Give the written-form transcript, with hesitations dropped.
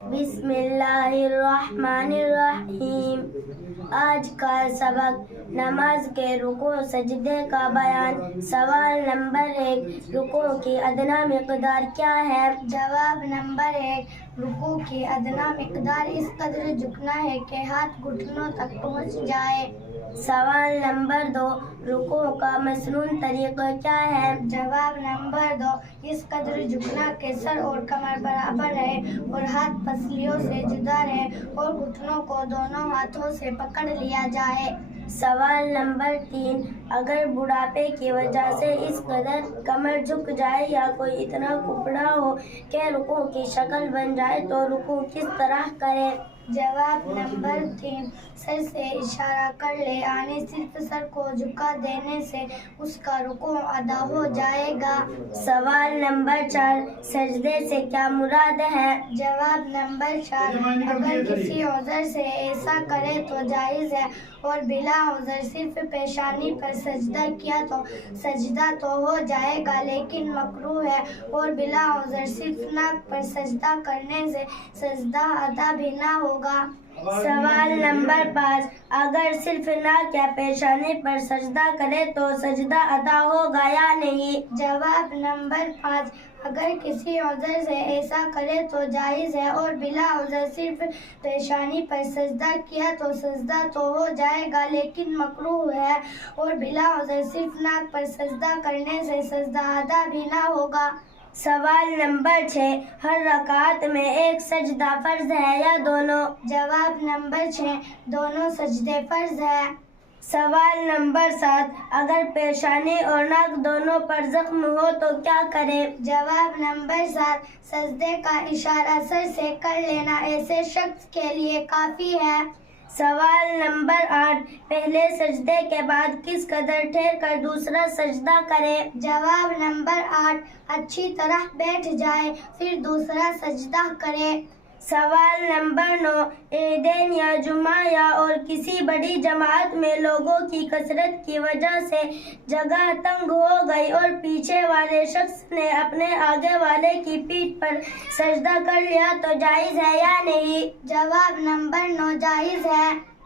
بسم اللہ الرحمن الرحیم۔ آج کا سبق نماز کے رکوع سجدے کا بیان۔ سوال نمبر 1، رکوع کی ادنیٰ مقدار کیا ہے؟ جواب نمبر 1، رکوع کی ادنیٰ مقدار اس قدر جھکنا ہے کہ ہاتھ گھٹنوں تک پہنچ جائے۔ سوال نمبر 2، رکوع کا مسنون طریقہ کیا ہے؟ جواب نمبر 2، اس قدر جھکنا کہ سر اور کمر برابر رہے اور ہاتھ پسلیوں سے جدا رہے اور گھٹنوں کو دونوں ہاتھوں سے پکڑ لیا جائے۔ سوال نمبر 3، اگر بڑھاپے کی وجہ سے اس قدر کمر جھک جائے یا کوئی اتنا کپڑا ہو کہ رکوع کی شکل بن جائے تو رکوع کس طرح کرے؟ جواب نمبر 3، سر سے اشارہ کر لے، یعنی صرف سر کو جھکا دینے سے اس کا رکوع ادا ہو جائے گا۔ سوال نمبر 4، سجدے سے کیا مراد ہے؟ جواب نمبر 4، اگر کسی عذر سے ایسا کرے تو جائز ہے اور بلا عذر صرف پیشانی پر سجدہ کیا تو سجدہ تو ہو جائے گا لیکن مکروہ ہے، اور بلا عذر صرف ناک پر سجدہ کرنے سے سجدہ ادا بھی نہ ہوگا۔ سوال نمبر 5، اگر صرف ناک یا پیشانی پر سجدہ کرے تو سجدہ ادا ہوگا یا نہیں؟ جواب نمبر 5، اگر کسی عذر سے ایسا کرے تو جائز ہے اور بلا عذر صرف پیشانی پر سجدہ کیا تو سجدہ تو ہو جائے گا لیکن مکروہ ہے، اور بلا عذر صرف ناک پر سجدہ کرنے سے سجدہ ادا بھی نہ ہوگا۔ سوال نمبر 6، ہر رکعت میں ایک سجدہ فرض ہے یا دونوں؟ جواب نمبر 6، دونوں سجدے فرض ہے۔ سوال نمبر 7، اگر پیشانی اور ناک دونوں پر زخم ہو تو کیا کرے؟ جواب نمبر 7، سجدے کا اشارہ سر سے کر لینا ایسے شخص کے لیے کافی ہے۔ سوال نمبر 8، پہلے سجدے کے بعد کس قدر ٹھہر کر دوسرا سجدہ کرے؟ جواب نمبر 8، اچھی طرح بیٹھ جائے پھر دوسرا سجدہ کرے۔ سوال نمبر 9، عیدین یا جمعہ یا اور کسی بڑی جماعت میں لوگوں کی کثرت کی وجہ سے جگہ تنگ ہو گئی اور پیچھے والے شخص نے اپنے آگے والے کی پیٹھ پر سجدہ کر لیا تو جائز ہے یا نہیں؟ جواب نمبر 9، جائز ہے۔